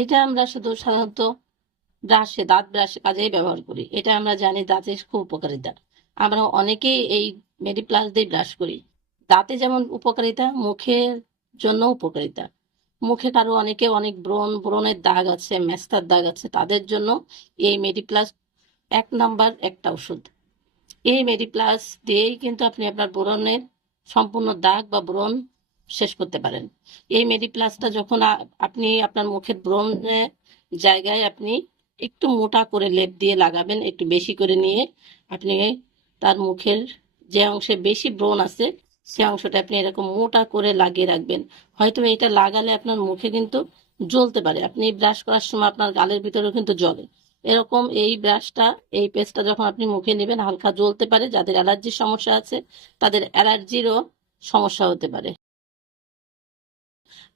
এটা আমরা শুধু সাধারণত ব্রাশে, দাঁত ব্রাশে কাজেই ব্যবহার করি। এটা আমরা জানি দাঁতের খুব উপকারিতা। আমরা অনেকেই এই মেডিপ্লাস দিয়ে ব্রাশ করি। দাঁতে যেমন উপকারিতা, মুখের জন্য উপকারিতা। মুখে কারও অনেকে অনেক ব্রণ, ব্রণের দাগ আছে, মেস্তার দাগ আছে, তাদের জন্য এই মেডিপ্লাস এক নাম্বার একটা ওষুধ। এই মেডিপ্লাস দিয়েই কিন্তু আপনি আপনার ব্রণের সম্পূর্ণ দাগ বা ব্রণ শেষ করতে পারেন। এই মেডিপ্লাসটা যখন আপনি আপনার মুখের ব্রণের জায়গায় আপনি একটু মোটা করে লেপ দিয়ে লাগাবেন, একটু বেশি করে নিয়ে আপনি তার মুখের যে অংশে বেশি ব্রণ আছে, সে অংশটা আপনি এরকম মোটা করে লাগিয়ে রাখবেন। হয়তো এটা লাগালে আপনার মুখে কিন্তু জ্বলতে পারে। আপনি ব্রাশ করার সময় আপনার গালের ভিতরেও কিন্তু জ্বলে। এরকম এই ব্রাশটা এই পেস্টটা যখন আপনি মুখে নেবেন, হালকা জ্বলতে পারে। যাদের অ্যালার্জির সমস্যা আছে, তাদের অ্যালার্জিরও সমস্যা হতে পারে।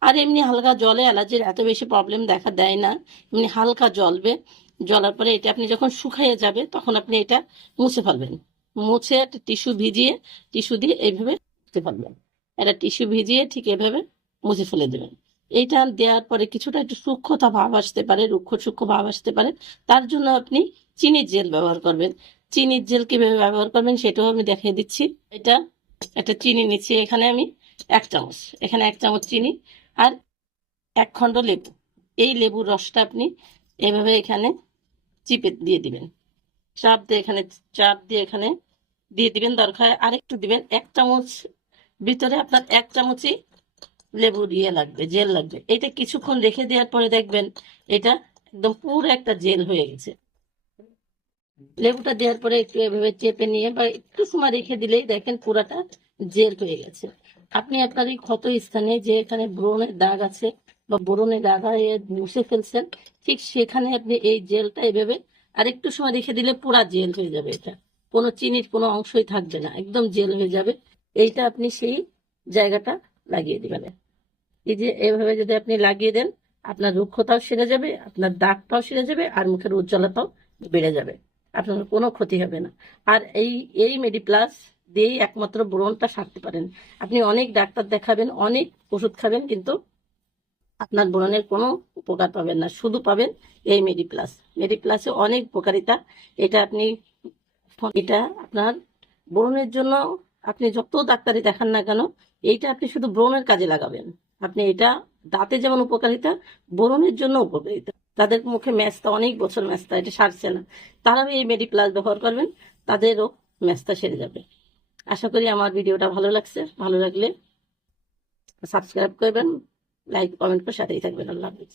আর এমনি হালকা জলে অ্যালার্জির এত বেশি প্রবলেম দেখা দেয় না। এমনি হালকা জলবে জলার পরে এটা আপনি যখন শুকাইয়ে যাবে, তখন আপনি এটা মুছে ফেলবেন। মুছে একটা টিস্যু ভিজিয়ে টিস্যু দিয়ে এইভাবে মুছতে ফেলবেন। একটা টিস্যু ভিজিয়ে ঠিক এভাবে মুছে ফেলে দেবেন। এইটা দেওয়ার পরে কিছুটা একটু সূক্ষ্মতা ভাব আসতে পারে, রুক্ষ সূক্ষ্ম ভাব আসতে পারে। তার জন্য আপনি চিনির জেল ব্যবহার করবেন। চিনির জেল কীভাবে ব্যবহার করবেন সেটাও আমি দেখিয়ে দিচ্ছি। এটা একটা চিনি নিচ্ছি এখানে আমি এক চামচ। এখানে এক চামচ চিনি আর এক খণ্ড লেবু। এই লেবুর রসটা আপনি এভাবে এখানে চিপে দিয়ে দিবেন। চাপ দিয়ে এখানে, চাপ দিয়ে এখানে দিয়ে দিবেন দরকার। আরেকটু দিবেন, এক চামচ ভিতরে আপনার এক চামচই লেবু দিয়ে লাগবে, জেল লাগবে। এটা কিছুক্ষণ রেখে দেওয়ার পরে দেখবেন এটা একদম পুরো একটা জেল হয়ে গেছে। লেবুটা দেওয়ার পরে একটু এভাবে চেপে নিয়ে বা একটু সময় রেখে দিলেই দেখেন পুরাটা জেল হয়ে গেছে। আপনি আপনার এই ক্ষত স্থানে যে এখানে ব্রণের দাগ আছে বা ব্রণের দাগ মুছে ফেলছেন, ঠিক সেখানে আপনি এই জেলটা এভাবে আর একটু সময় রেখে দিলে পুরা জেল হয়ে যাবে এটা। কোনো চিনির কোনো অংশই থাকবে না, একদম জেল হয়ে যাবে। এইটা আপনি সেই জায়গাটা লাগিয়ে দিবেন। এই যে এভাবে যদি আপনি লাগিয়ে দেন, আপনার রুক্ষতাও সেরে যাবে, আপনার দাগটাও সেরে যাবে, আর মুখের উজ্জ্বলতাও বেড়ে যাবে। আপনার কোনো ক্ষতি হবে না। আর এই এই মেডিপ্লাস দিয়েই একমাত্র ব্রণটা সারতে পারেন। আপনি অনেক ডাক্তার দেখাবেন, অনেক ওষুধ খাবেন, কিন্তু আপনার ব্রণের কোনো উপকার পাবেন না। শুধু পাবেন এই মেডি প্লাস মেডি প্লাসে অনেক উপকারিতা। এটা আপনি এটা আপনার ব্রণের জন্য আপনি যত ডাক্তারি দেখান না কেন, এইটা আপনি শুধু ব্রণের কাজে লাগাবেন। আপনি এটা দাঁতে যেমন উপকারিতা ব্রণের জন্য উপকারিতা। তাদের মুখে ম্যাচটা, অনেক বছর ম্যাচটা এটা সারছে না। তারাও এই মেডি প্লাস ব্যবহার করবেন তাদেরও ম্যাচটা সেরে যাবে। আশা করি আমার ভিডিওটা ভালো লাগছে। ভালো লাগলে সাবস্ক্রাইব করবেন লাইক কমেন্ট করে সাথেই থাকবেন। আল্লাহ হাফিজ।